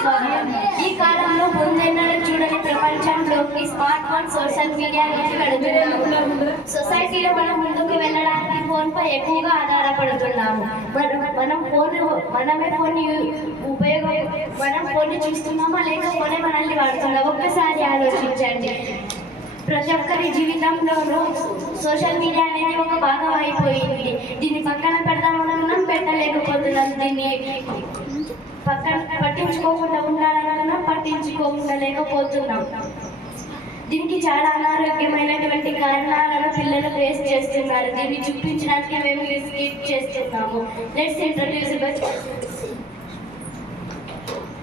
స్వాగతం. ఈ కాలంలో ముందెన్నడూ చూడని ప్రపంచంలోకి స్మార్ట్ ఫోన్ సోషల్ మీడియా నుంచి వెళుతున్నాము. సొసైటీలో మనం ముందుకు వెళ్ళడానికి ఫోన్ పై ఎక్కువగా ఆధారపడుతున్నాము. మనమే ఫోన్ మనం ఫోన్ చూస్తున్నామా లేక ఫోనే మనల్ని వాడుతున్నామా? ఒక్కసారి ఆలోచించండి. ప్రతి ఒక్కరి జీవితంలోనూ సోషల్ మీడియా అనేది ఒక భాగం అయిపోయింది. దీన్ని పక్కన పెడదామనుకున్నాం, పెట్టలేకపోతున్నాం. దీన్ని పక్కన పట్టించుకోకుండా ఉండాలనుకున్నాం, పట్టించుకోకుండా లేకపోతున్నాం. దీనికి చాలా అనారోగ్యమైనటువంటి కారణాలను పిల్లలు ఫేస్ చేస్తున్నారు. దీన్ని చూపించడానికి మేము స్కిప్ చేస్తున్నాము. Let's introduce.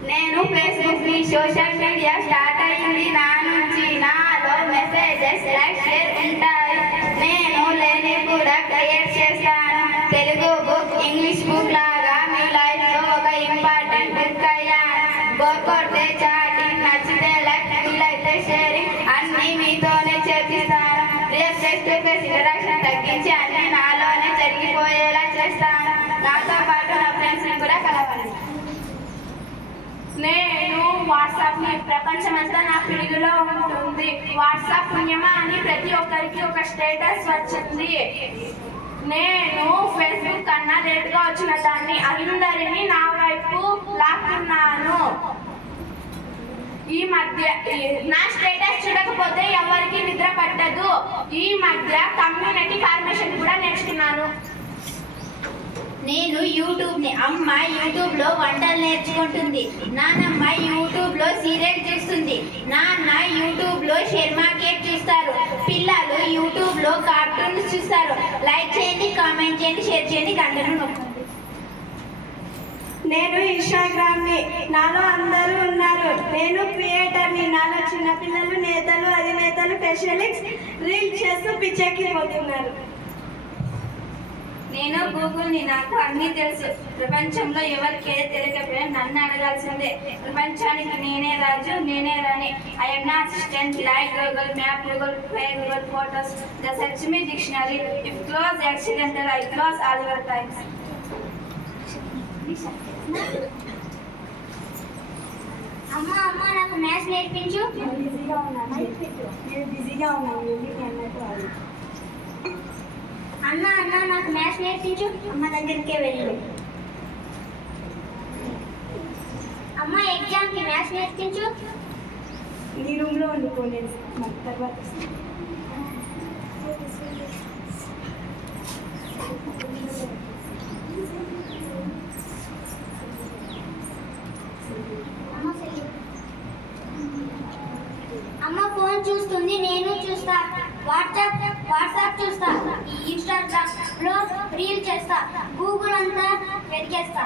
నేను ఫేస్బుక్ ని సోషల్ మీడియా స్టార్ట్ అయింది నా నుంచి. నాలో మెసేజెస్ లైక్ షేర్ ఉంటాయి. నేను లేని కూడా క్రియేట్ చేస్తాను. తెలుగు బుక్ ఇంగ్లీష్ బుక్ లాగా మీ లైఫ్ లో ఒక ఇంపార్టెంట్ బుక్ అయ్యాను. బోర్ కొడితే చాటింగ్, నచ్చితే లైక్, వీలైతే షేరింగ్ అన్ని మీతోనే చేపిస్తాను. Real face to face interaction తగ్గించి అన్ని నాలోనే జరిగిపోయేలా చేస్తాను. నాతో పాటు నా ఫ్రెండ్స్ ని కూడా కలవాలి. నేను వాట్సాప్ ని ప్రపంచమంతా నా పిడుగులో ఉంటుంది. వాట్సాప్ పుణ్యమా అని ప్రతి ఒక్కరికి ఒక స్టేటస్ వచ్చింది. నేను ఫేస్బుక్ కన్నా లేట్గా వచ్చిన దాన్ని అందరినీ నా వైపు లాక్కున్నాను. ఈ మధ్య నా స్టేటస్ చూడకపోతే ఎవరికి నిద్ర పట్టదు. ఈ మధ్య కమ్యూనిటీ ఫార్మేషన్ కూడా నేర్చుకున్నాను. నేను యూట్యూబ్ ని అమ్మ యూట్యూబ్ లో వంటలు నేర్చుకుంటుంది. నాన్నమ్మ యూట్యూబ్ లో సీరియల్ చూస్తుంది. నాన్న యూట్యూబ్ లో షేర్ మార్కెట్ చూస్తారు. పిల్లలు యూట్యూబ్ లో కార్టూన్స్ చూస్తారు. లైక్ చేయండి, కామెంట్ చేయండి, షేర్ చేయండి, గంటను నొక్కండి. నేను ఇన్స్టాగ్రామ్ ని, నాలో అందరూ ఉన్నారు. నేను క్రియేటర్ ని, నాలో చిన్న పిల్లలు, నేతలు, అధినేతలు, స్పెషలిస్ట్ రీల్ చేస్తూ పిచ్చెక్కిపోతున్నారు. నేను గూగుల్ ని, నాకు అన్ని తెలుసు. ప్రపంచంలో ఎవరికి ఏది తెలియకపోయినా నన్ను అడగాల్సిందే. ప్రపంచానికి నేనే రాజు, నేనే రాణి. I am not assistant like Google Map, Google Play, Google Photos, the search me dictionary. If close accidental, I close all your times. అమ్మా నాకు మ్యాథ్స్ నేర్పించు. నేను బిజీగా ఉన్నాను. అన్న నాకు మ్యాథ్స్ నేర్పించు. అమ్మ దగ్గరికే వెళ్ళు. అమ్మ ఎగ్జామ్కి మ్యాథ్స్ నేర్పించు. ఈ రూమ్ లో వండుకోలేదు తర్వాత. అమ్మ ఫోన్ చూస్తుంది, నేను చూస్తా. వాట్సాప్ చూస్తా. ఇన్స్టాగ్రామ్ లో రీల్ చేస్తా. గూగుల్ అంతా వెతికేస్తా.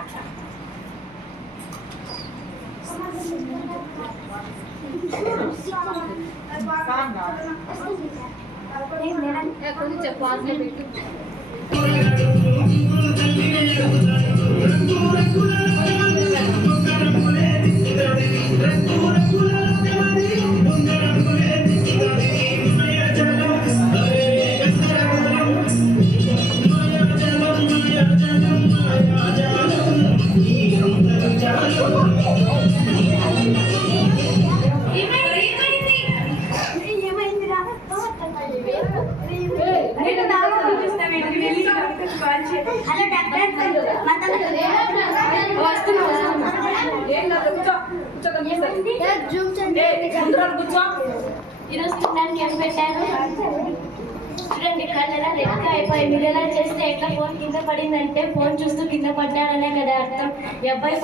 హలో డాక్టర్, ఈరోజు తినడానికి ఏం పెట్టాను చూడండి. కళ్ళెలా రెక్క అయిపోయి మీరు ఎలా చేస్తే ఎట్లా ఫోన్ కింద పడిందంటే ఫోన్ చూస్తూ కింద పడ్డాడనే కదా అర్థం. ఈ అబ్బాయి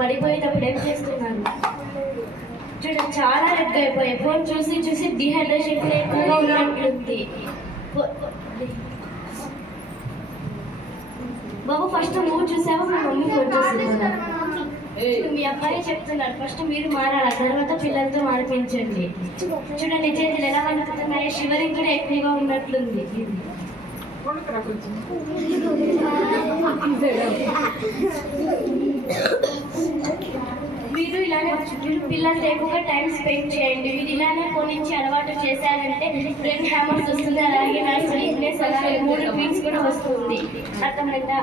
పడిపోయేటప్పుడు ఏం చేస్తున్నాను చూడండి, చాలా రెక్క అయిపోయాయి. ఫోన్ చూసి డిహైడ్రేషన్ ఎక్కువగా ఉన్నట్లుంది. బాబు ఫస్ట్ నువ్వు చూసావా, మీ మమ్మీ ఫోన్ చూస్తున్నా? మీ అబ్బాయి చెప్తున్నాడు ఫస్ట్ మీరు మారాలి, తర్వాత పిల్లలతో మానిపించండి. చూడండి చేతులు ఎలా వణుకుతున్నాయి, షివరింగ్ కూడా ఎక్కువగా ఉన్నట్లుంది. మీరు ఇలానే పిల్లలతో ఎక్కువగా టైం స్పెండ్ చేయండి. మీరు ఇలానే ఫోన్ ఇచ్చి అలవాటు చేశారంటే బ్రెయిన్ హ్యామర్స్ వస్తుంది, అలాగే నా స్లీప్నెస్, అలాగే మూడ్ స్వింగ్స్ కూడా వస్తుంది. అర్థమైందా?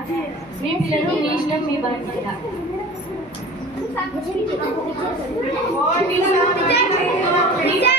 మీ పిల్లలు మీ ఇష్టం, మీ బాధ్యత. ఓ టీచర్